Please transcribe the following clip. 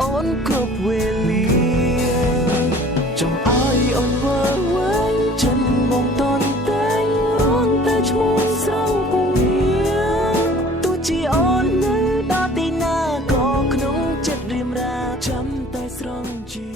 អូនគ្រប់វេលាចង់ឲ្យអូនវល់វែងចិនបងតន់តែងរងតែឈ្មោះស្រង់ពងងារទោះជាអូននៅដល់ទីណាក៏ក្នុងចិត្តរៀមរាចាំតែស្រង់ជា